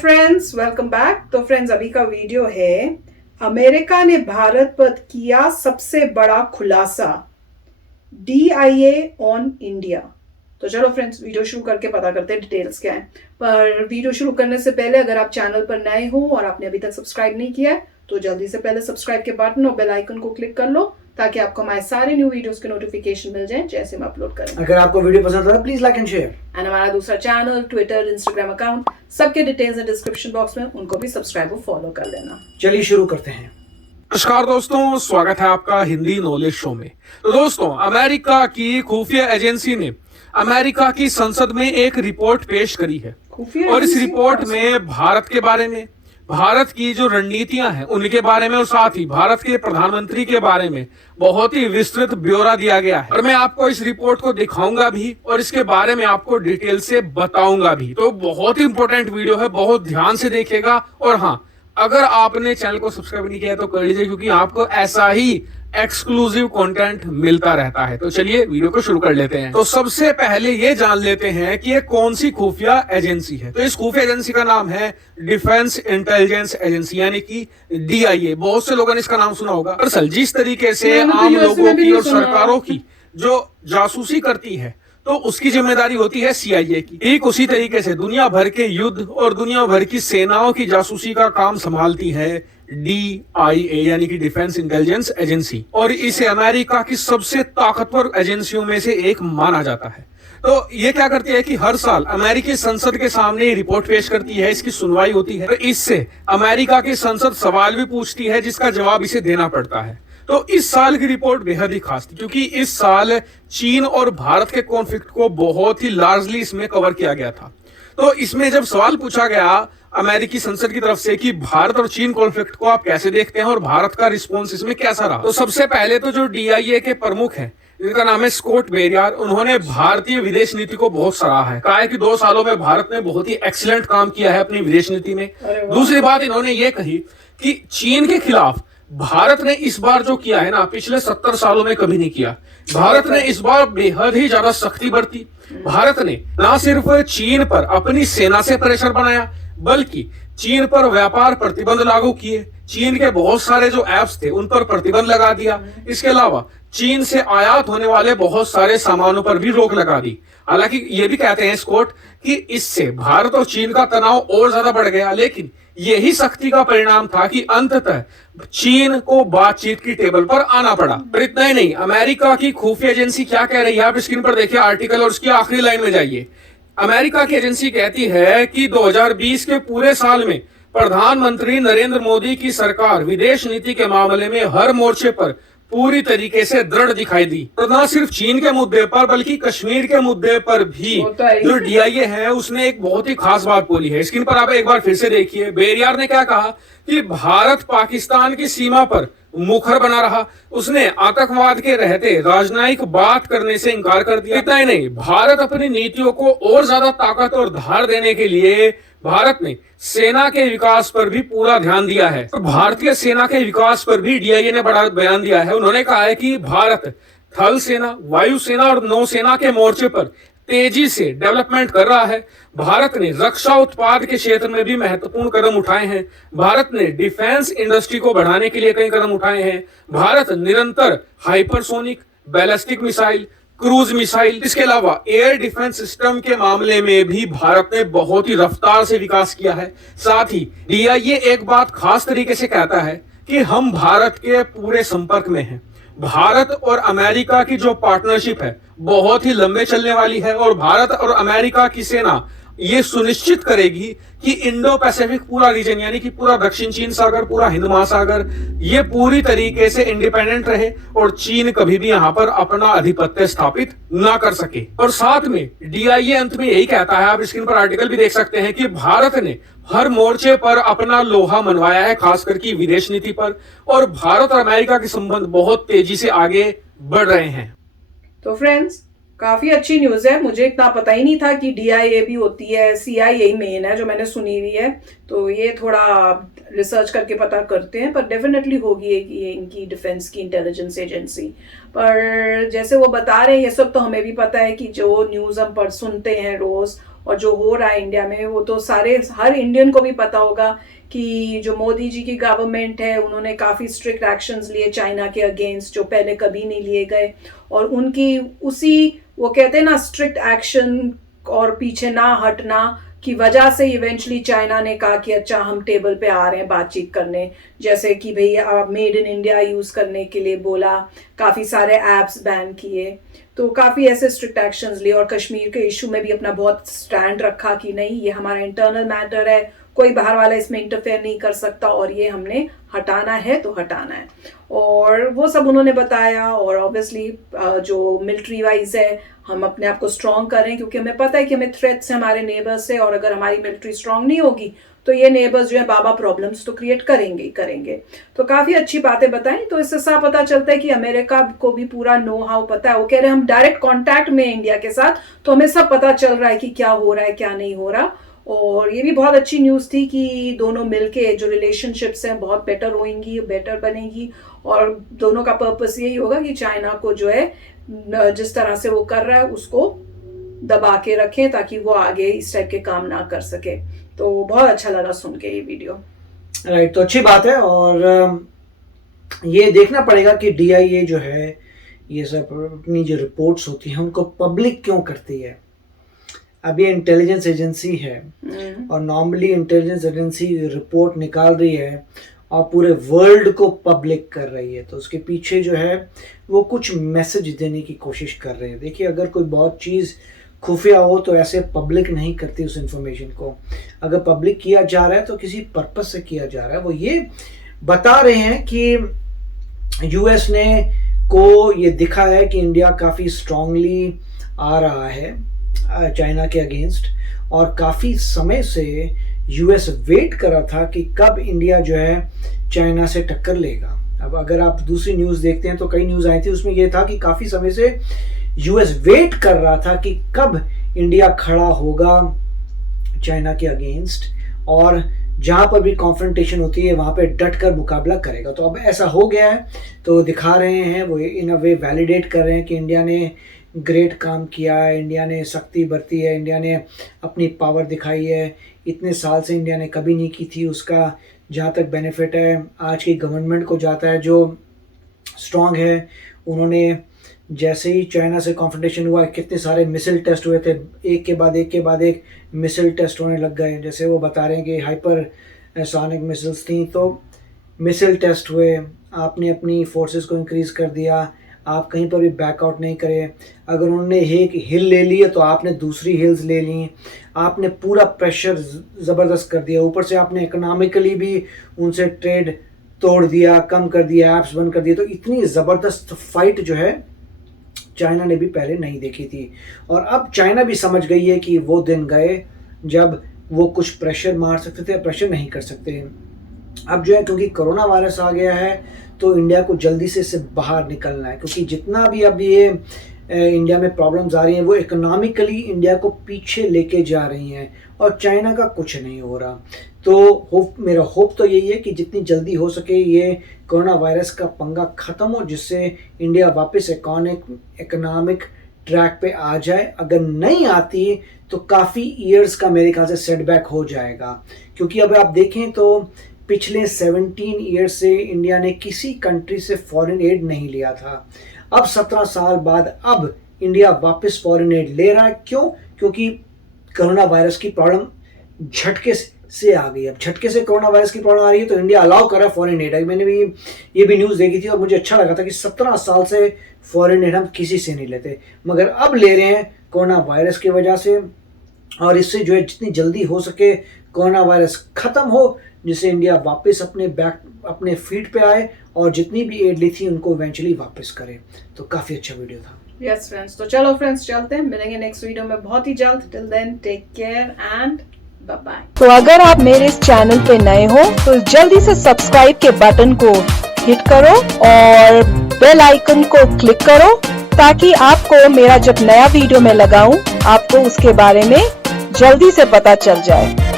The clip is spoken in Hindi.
Friends, welcome back. तो फ्रेंड्स, अभी का वीडियो है अमेरिका ने भारत पर किया सबसे बड़ा खुलासा, DIA ऑन इंडिया। तो चलो फ्रेंड्स, वीडियो शुरू करके पता करते हैं डिटेल्स क्या है। पर वीडियो शुरू करने से पहले अगर आप चैनल पर नए हो और आपने अभी तक सब्सक्राइब नहीं किया है तो जल्दी से पहले सब्सक्राइब के बटन और बेल आइकन को क्लिक कर लो ताकि आपको हमारे सारे न्यू वीडियोस के नोटिफिकेशन मिल जाएं जैसे हम अपलोड करें। अगर आपको वीडियो पसंद आता है please like and share. And हमारा दूसरा चैनल, ट्विटर, इंस्टाग्राम अकाउंट, सबके डिटेल्स है डिस्क्रिप्शन बॉक्स में, उनको भी सब्सक्राइब और फॉलो कर लेना। चलिए शुरू करते हैं। नमस्कार दोस्तों, स्वागत है आपका हिंदी नॉलेज शो में। तो दोस्तों, अमेरिका की खुफिया एजेंसी ने अमेरिका की संसद में एक रिपोर्ट पेश करी है और इस रिपोर्ट में भारत के बारे में, भारत की जो रणनीतियां हैं उनके बारे में और साथ ही भारत के प्रधानमंत्री के बारे में बहुत ही विस्तृत ब्यौरा दिया गया है और मैं आपको इस रिपोर्ट को दिखाऊंगा भी और इसके बारे में आपको डिटेल से बताऊंगा भी। तो बहुत ही इंपॉर्टेंट वीडियो है, बहुत ध्यान से देखिएगा। और हाँ, अगर आपने चैनल को सब्सक्राइब नहीं किया तो कर लीजिए क्योंकि आपको ऐसा ही एक्सक्लूसिव कंटेंट मिलता रहता है। तो चलिए वीडियो को शुरू कर लेते हैं। तो सबसे पहले ये जान लेते हैं कि ये कौन सी खुफिया एजेंसी है। तो इस खुफिया एजेंसी का नाम है डिफेंस इंटेलिजेंस एजेंसी यानी कि DIA। बहुत से लोगों ने इसका नाम सुना होगा। दरअसल जिस तरीके से आम लोगों की और सरकारों की जो जासूसी करती है तो उसकी जिम्मेदारी होती है CIA की, ठीक उसी तरीके से दुनिया भर के युद्ध और दुनिया भर की सेनाओं की जासूसी का काम संभालती है DIA यानी कि डिफेंस इंटेलिजेंस एजेंसी, और इसे अमेरिका की सबसे ताकतवर एजेंसियों में से एक माना जाता है। तो ये क्या करती है कि हर साल अमेरिकी संसद के सामने रिपोर्ट पेश करती है, इसकी सुनवाई होती है, तो इससे अमेरिका की संसद सवाल भी पूछती है जिसका जवाब इसे देना पड़ता है। तो इस साल की रिपोर्ट बेहद ही खास थी क्योंकि इस साल चीन और भारत के कॉन्फ्लिक्ट को बहुत ही लार्जली इसमें कवर किया गया था। तो इसमें जब सवाल पूछा गया अमेरिकी संसद की तरफ से कि भारत और चीन कॉन्फ्लिक्ट को आप कैसे देखते हैं और भारत का रिस्पॉन्स इसमें कैसा रहा, तो सबसे पहले तो जो DIA के प्रमुख हैं जिनका नाम है स्कॉट बेरियर, उन्होंने भारतीय विदेश नीति को बहुत सराहा है। कहा है कि 2 सालों में भारत ने बहुत ही एक्सीलेंट काम किया है अपनी विदेश नीति में। दूसरी बात इन्होंने ये कही कि चीन के खिलाफ भारत ने इस बार जो किया है ना, पिछले 70 सालों में कभी नहीं किया। भारत ने इस बार बेहद ही ज्यादा सख्ती बरती। भारत ने ना सिर्फ चीन पर अपनी सेना से प्रेशर बनाया बल्कि चीन पर व्यापार प्रतिबंध लागू किए, चीन के बहुत सारे जो ऐप्स थे उन पर प्रतिबंध लगा दिया। इसके अलावा चीन से आयात होने वाले बहुत सारे सामानों पर भी रोक लगा दी। हालांकि ये भी कहते हैं स्कॉट कि इससे भारत और चीन का तनाव और ज्यादा बढ़ गया, लेकिन यही सख्ती का परिणाम था कि अंततः चीन को बातचीत की टेबल पर आना पड़ा। पर इतना ही नहीं, अमेरिका की खुफिया एजेंसी क्या कह रही है आप स्क्रीन पर देखिए आर्टिकल और उसकी आखिरी लाइन में जाइए। अमेरिका की एजेंसी कहती है कि 2020 के पूरे साल में प्रधानमंत्री नरेंद्र मोदी की सरकार विदेश नीति के मामले में हर मोर्चे पर पूरी तरीके से दृढ़ दिखाई दी। और न सिर्फ चीन के मुद्दे पर बल्कि कश्मीर के मुद्दे पर भी जो DIA है उसने एक बहुत ही खास बात बोली है। स्क्रीन पर आप एक बार फिर से देखिए। बेरियर ने क्या कहा कि भारत पाकिस्तान की सीमा पर मुखर बना रहा, उसने आतंकवाद के रहते राजनयिक बात करने से इनकार कर दिया। इतना ही नहीं, भारत अपनी नीतियों को और ज्यादा ताकत और धार देने के लिए भारत ने सेना के विकास पर भी पूरा ध्यान दिया है। तो भारतीय सेना के विकास पर भी DIA ने बड़ा बयान दिया है। उन्होंने कहा है कि भारत थल सेना, वायुसेना और नौसेना के मोर्चे पर तेजी से डेवलपमेंट कर रहा है। भारत ने रक्षा उत्पाद के क्षेत्र में भी महत्वपूर्ण कदम उठाए हैं। भारत ने डिफेंस इंडस्ट्री को बढ़ाने के लिए कई कदम उठाए हैं। भारत निरंतर hypersonic, ballistic missile, cruise missile, इसके अलावा एयर डिफेंस सिस्टम के मामले में भी भारत ने बहुत ही रफ्तार से विकास किया है। साथ ही DIA एक बात खास तरीके से कहता है कि हम भारत के पूरे संपर्क में हैं। भारत और अमेरिका की जो पार्टनरशिप है बहुत ही लंबे चलने वाली है और भारत और अमेरिका की सेना ये सुनिश्चित करेगी कि इंडो पैसिफिक पूरा रीजन यानी कि पूरा दक्षिण चीन सागर, पूरा हिंद महासागर, ये पूरी तरीके से इंडिपेंडेंट रहे और चीन कभी भी यहां पर अपना आधिपत्य स्थापित ना कर सके। और साथ में DIA अंत में यही कहता है, आप स्क्रीन पर आर्टिकल भी देख सकते हैं, कि भारत ने हर मोर्चे पर अपना लोहा मनवाया है, खासकर की विदेश नीति पर, और भारत और अमेरिका के संबंध बहुत तेजी से आगे बढ़ रहे हैं। तो फ्रेंड्स, काफी अच्छी न्यूज है। मुझे इतना पता ही नहीं था कि DIA भी होती है, CIA मेन है जो मैंने सुनी हुई है। तो ये थोड़ा रिसर्च करके पता करते हैं, पर डेफिनेटली होगी ये इनकी डिफेंस की इंटेलिजेंस एजेंसी। पर जैसे वो बता रहे हैं ये सब तो हमें भी पता है कि जो न्यूज़ हम पर सुनते हैं रोज और जो हो रहा है इंडिया में, वो तो हर इंडियन को भी पता होगा कि जो मोदी जी की गवर्नमेंट है उन्होंने काफ़ी स्ट्रिक्ट एक्शंस लिए चाइना के अगेंस्ट, जो पहले कभी नहीं लिए गए। और उनकी वो कहते हैं ना, स्ट्रिक्ट एक्शन और पीछे ना हटना की वजह से इवेंचुअली चाइना ने कहा कि अच्छा हम टेबल पे आ रहे हैं बातचीत करने, जैसे कि भाई मेड इन इंडिया यूज़ करने के लिए बोला, काफ़ी सारे ऐप्स बैन किए, तो काफ़ी ऐसे स्ट्रिक्ट एक्शंस लिए। और कश्मीर के इशू में भी अपना बहुत स्टैंड रखा कि नहीं, ये हमारा इंटरनल मैटर है, कोई बाहर वाला इसमें इंटरफेयर नहीं कर सकता और ये हमने हटाना है तो हटाना है। और वो सब उन्होंने बताया। और ऑब्वियसली जो मिलिट्री वाइज है हम अपने आप को स्ट्रॉन्ग करें, क्योंकि हमें पता है कि हमें थ्रेट्स है हमारे नेबर्स से, और अगर हमारी मिलिट्री स्ट्रॉन्ग नहीं होगी तो ये नेबर्स जो है बाबा प्रॉब्लम्स तो क्रिएट करेंगे ही करेंगे। तो काफ़ी अच्छी बातें बताई। तो इससे साफ पता चलता है कि अमेरिका को भी पूरा नो हाउ पता है। वो कह रहे हैं हम डायरेक्ट कॉन्टैक्ट में इंडिया के साथ, तो हमें सब पता चल रहा है कि क्या हो रहा है क्या नहीं हो रहा। और ये भी बहुत अच्छी न्यूज़ थी कि दोनों मिलके जो रिलेशनशिप्स हैं बहुत बेटर होंगी, बेटर बनेगी। और दोनों का पर्पस यही होगा कि चाइना को जो है जिस तरह से वो कर रहा है उसको दबा के रखें, ताकि वो आगे इस टाइप के काम ना कर सके। तो बहुत अच्छा लगा सुन के ये वीडियो। राइट, तो अच्छी बात है। और ये देखना पड़ेगा कि DIA जो है ये सब अपनी जो रिपोर्ट्स होती हैं उनको पब्लिक क्यों करती है। अब ये इंटेलिजेंस एजेंसी है और नॉर्मली इंटेलिजेंस एजेंसी रिपोर्ट निकाल रही है और पूरे वर्ल्ड को पब्लिक कर रही है, तो उसके पीछे जो है वो कुछ मैसेज देने की कोशिश कर रहे हैं। देखिए, अगर कोई बहुत चीज़ खुफिया हो तो ऐसे पब्लिक नहीं करती उस इंफॉर्मेशन को। अगर पब्लिक किया जा रहा है तो किसी पर्पस से किया जा रहा है। वो ये बता रहे हैं कि US ने को ये दिखा है कि इंडिया काफ़ी स्ट्रांगली आ रहा है चाइना के अगेंस्ट, और काफ़ी समय से US वेट कर रहा था कि कब इंडिया जो है चाइना से टक्कर लेगा। अब अगर आप दूसरी न्यूज़ देखते हैं तो कई न्यूज़ आई थी, उसमें यह था कि काफ़ी समय से US वेट कर रहा था कि कब इंडिया खड़ा होगा चाइना के अगेंस्ट, और जहाँ पर भी कॉन्फ्रंटेशन होती है वहाँ पे डट कर मुकाबला करेगा। तो अब ऐसा हो गया है, तो दिखा रहे हैं वो इन अ वे वैलिडेट कर रहे हैं कि इंडिया ने ग्रेट काम किया है, इंडिया ने सख्ती बरती है, इंडिया ने अपनी पावर दिखाई है, इतने साल से इंडिया ने कभी नहीं की थी। उसका जहाँ तक बेनिफिट है आज की गवर्नमेंट को जाता है जो स्ट्रांग है। उन्होंने जैसे ही चाइना से कॉन्फ्रंटेशन हुआ, कितने सारे मिसाइल टेस्ट हुए थे, एक के बाद एक मिसाइल टेस्ट होने लग गए। जैसे वो बता रहे हैं कि हाइपरसोनिक मिसाइल्स थी, तो मिसाइल टेस्ट हुए, आपने अपनी फोर्सेस को इंक्रीज़ कर दिया, आप कहीं पर भी बैकआउट नहीं करें। अगर उन्होंने एक हिल ले ली है तो आपने दूसरी हिल्स ले ली, आपने पूरा प्रेशर ज़बरदस्त कर दिया। ऊपर से आपने इकोनॉमिकली भी उनसे ट्रेड तोड़ दिया, कम कर दिया, ऐप्स बंद कर दिए। तो इतनी ज़बरदस्त फाइट जो है चाइना ने भी पहले नहीं देखी थी। और अब चाइना भी समझ गई है कि वो दिन गए जब वो कुछ प्रेशर मार सकते थे, प्रेशर नहीं कर सकते। अब जो है क्योंकि कोरोना वायरस आ गया है तो इंडिया को जल्दी से इससे बाहर निकलना है, क्योंकि जितना भी अब ये इंडिया में प्रॉब्लम्स आ रही हैं वो इकोनॉमिकली इंडिया को पीछे लेके जा रही हैं, और चाइना का कुछ नहीं हो रहा। तो मेरा होप तो यही है कि जितनी जल्दी हो सके ये कोरोना वायरस का पंगा ख़त्म हो, जिससे इंडिया वापस इकोनॉमिक ट्रैक पे आ जाए। अगर नहीं आती तो काफ़ी ईयर्स का मेरे ख्याल से सेटबैक हो जाएगा, क्योंकि अब आप देखें तो पिछले 17 ईयर्स से इंडिया ने किसी कंट्री से फॉरेन एड नहीं लिया था। अब 17 साल बाद अब इंडिया वापस फॉरेन एड ले रहा है। क्यों? क्योंकि कोरोना वायरस की प्रॉब्लम झटके से आ गई। अब झटके से कोरोना वायरस की प्रॉब्लम आ रही है तो इंडिया अलाउ कर रहा है फॉरेन एड। मैंने भी ये भी न्यूज़ देखी थी और मुझे अच्छा लगा था कि 17 साल से फॉरेन एड हम किसी से नहीं लेते, मगर अब ले रहे हैं कोरोना वायरस की वजह से। और इससे जो है जितनी जल्दी हो सके कोरोना वायरस ख़त्म हो, जिससे इंडिया वापस अपने फीट पे आए और जितनी भी एड ली थी उनको इवेंचुअली वापस करे। तो काफ़ी अच्छा वीडियो था। यस फ्रेंड्स, तो चलो फ्रेंड्स चलते हैं, मिलेंगे नेक्स्ट वीडियो में बहुत ही जल्द। Till then take care and bye bye. तो अगर आप मेरे इस चैनल पे नए हो तो जल्दी से सब्सक्राइब के बटन को हिट करो और बेल आइकन को क्लिक करो, ताकि आपको मेरा जब नया वीडियो मैं लगाऊं आपको उसके बारे में जल्दी से पता चल जाए।